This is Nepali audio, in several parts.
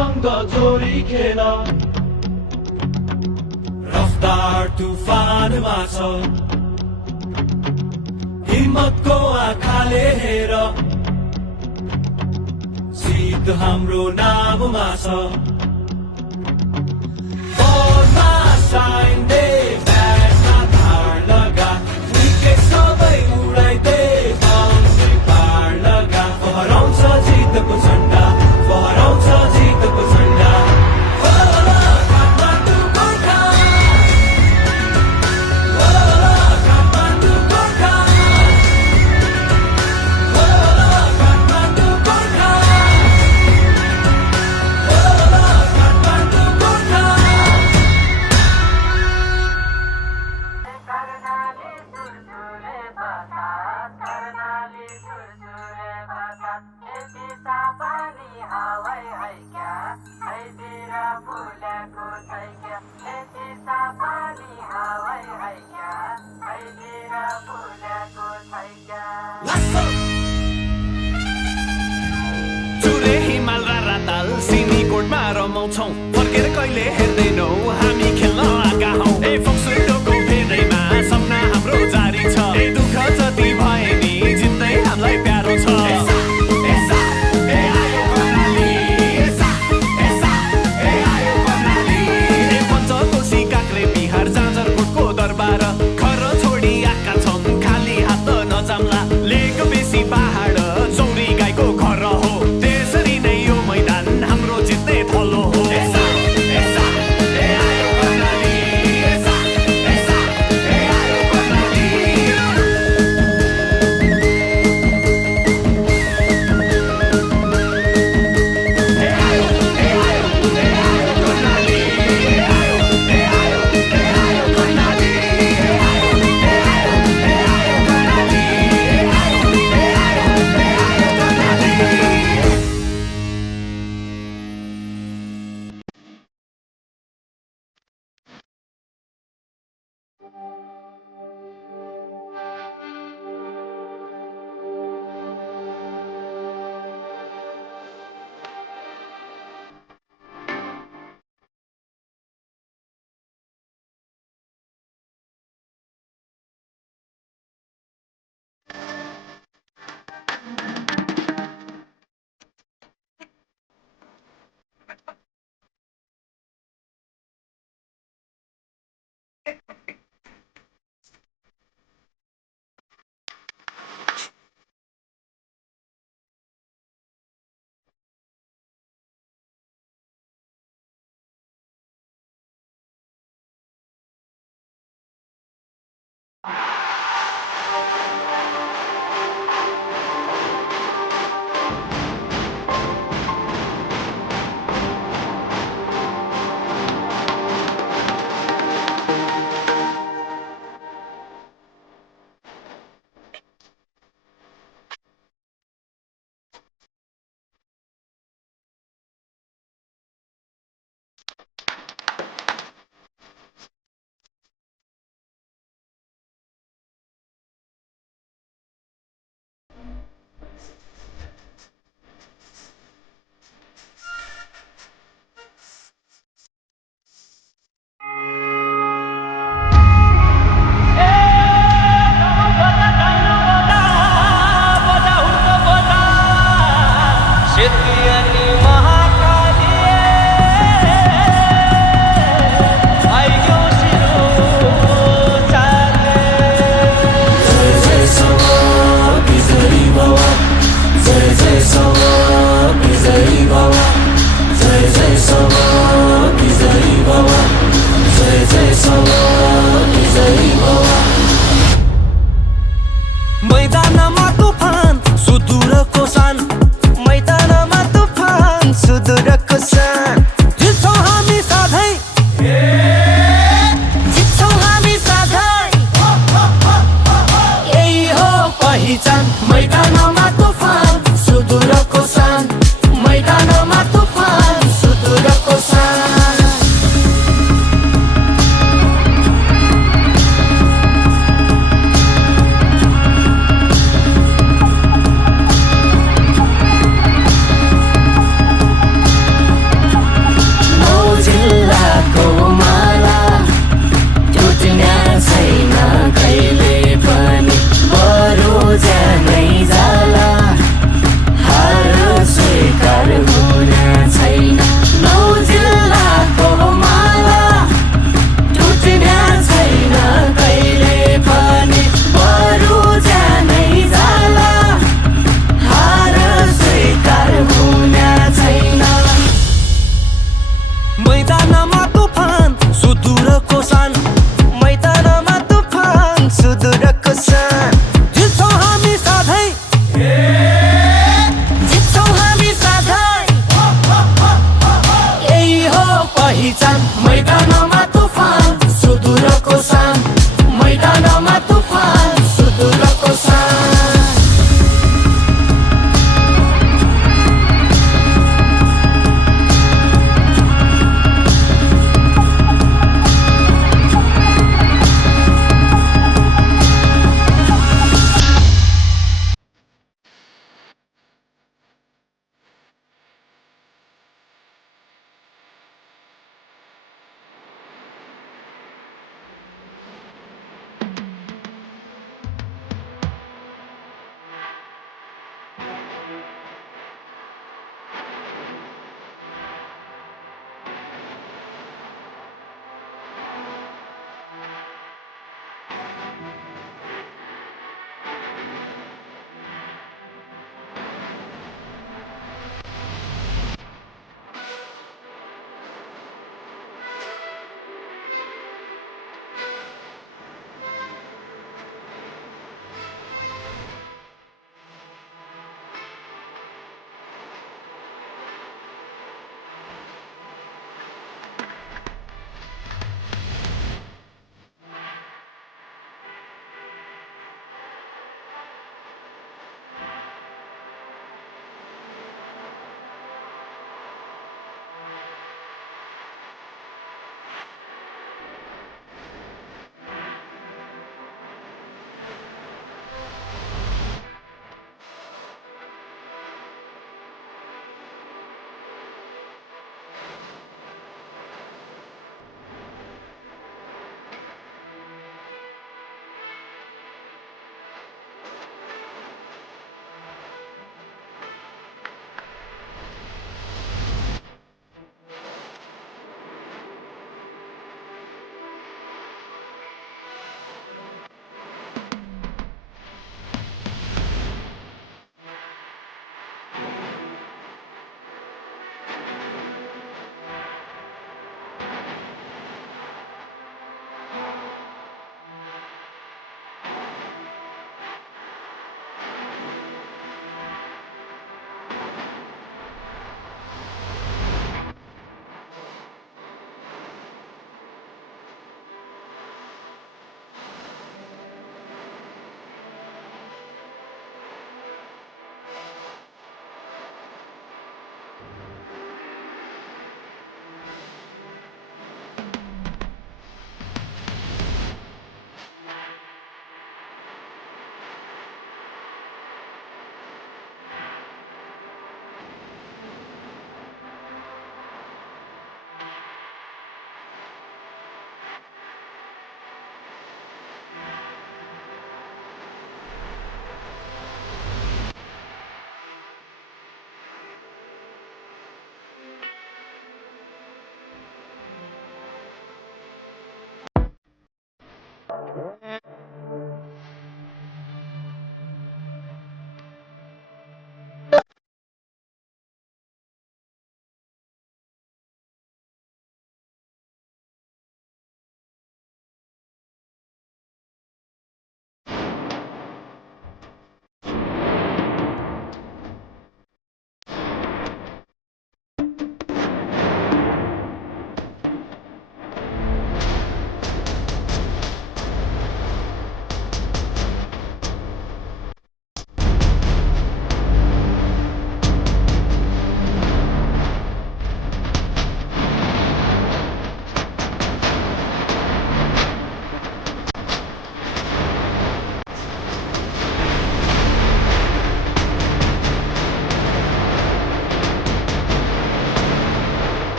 सँग जोडी खेल रफ्तार तुफानमा छ हिम्मतको आँखाले हेर जित हाम्रो नाममा छ बलमा साइन दे ब्याटमा धार लगा विकेट सबै उडाइदे बाउन्ड्री पार लगा फहराउँछ जितको झण्डा फहराउँछ जितको झण्डा रमाउँछौं फर्केर कहिले हेर्दैनौ हामी खेल्न आएका हौ ए फोक्सोको फेदैमा सपना हाम्रो जारी छ ए दुःख जति भए नि जित्दै हामीलाई प्यारो छ पञ्चकोशी काक्रे बिहार जाजरकोटको दरबार घर छोडी आएका छन् खाली हात नजाम्ला लेक बेसी पहाड चौरी गाईको घर हो त्यसरी नै यो मैदान हाम्रो जित्ने थलो हो मैदानमा तुफान सुदूरको सान मैदानमा तुफान सुदूरको सान जित्छौँ हामी सधैँ जित्छौँ हामी सधैँ यही हो पहिचान मैदानमा तुफान सुदूरको सान मैदानमा तुफान सुदूरको सान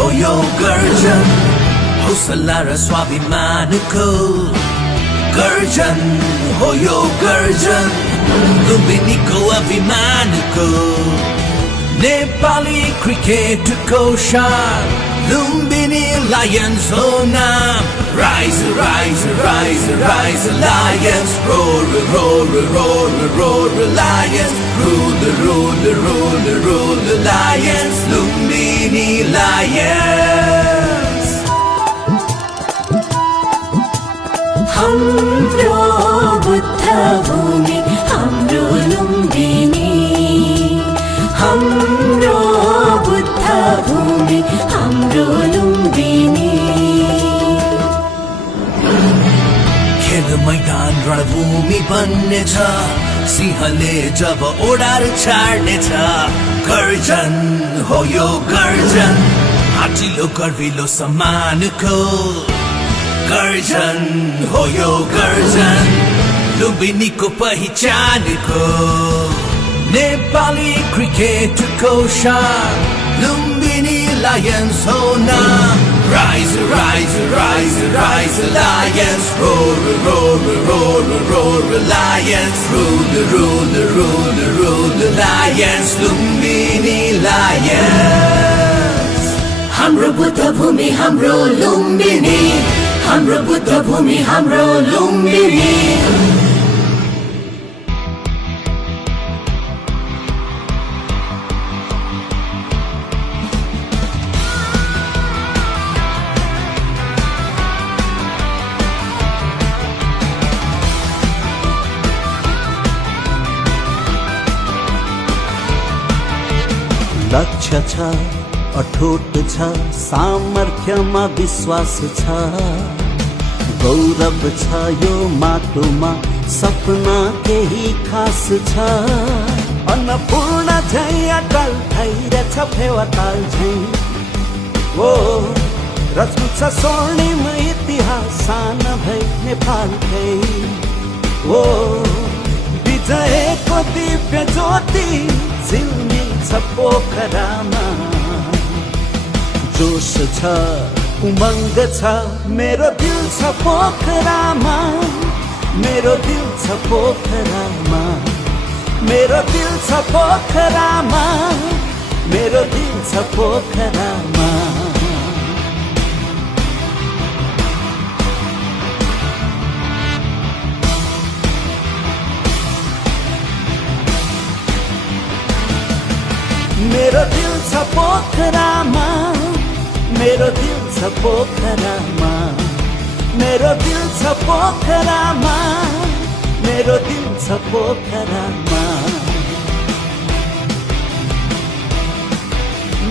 हो यो गर्जन हौसला र स्वाभिमानको गर्जन हो यो गर्जन लुम्बिनीको अभिमानको नेपाली क्रिकेटको शान Lumbini Lions हो नाम Rise, rise, rise, rise Lions Roar, roar, roar, roar Lions Rule, rule, rule, rule Lions Lumbini Lions हाम्रो बुद्ध भूमि हाम्रो लुम्बिनी हाम्रो बुद्ध भूमि हाम्रो लुम्बिनी खेल मैदान रणभूमि बन्नेछ सिंहले जब ओडार छाड्नेछ गर्जन हो यो गर्जन हाटिलो गर्विलो सम्मानको गर्जन हो यो गर्जन लुम्बिनीको पहिचानको नेपाली क्रिकेटको शान Lumbini Lions हो नाम Rise, rise, rise, rise Lions Roar, roar, roar, roar Lions Rule, rule, rule, rule Lions Lumbini Lions हाम्रो बुद्ध भूमि हाम्रो लुम्बिनी हाम्रो बुद्ध भूमि हाम्रो लुम्बिनी लक्ष्य छ अठोट छ सामर्थ्यमा विश्वास छ गौरव छ यो माटोमा सपना केही खास छ अन्नपूर्ण झै अटल भइरहेछ फेवाताल झै ओ रच्नु छ स्वर्णिम इतिहास सान भई नेपालकै ओ विजयको दिव्य ज्योति झिल्मिन्छ पोखरामा जोश छ उमङ्ग छ मेरो दिल छ पोखरामा मेरो दिल छ पोखरामा मेरो दिल छ पोखरामा मेरो दिल छ पोखरामा मेरो दिल छ पोखरामा मेरो दिल छ पोखरामा मेरो दिल छ पोखरामा मेरो दिल छ पोखरामा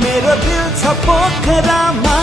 मेरो दिल छ पोखरामा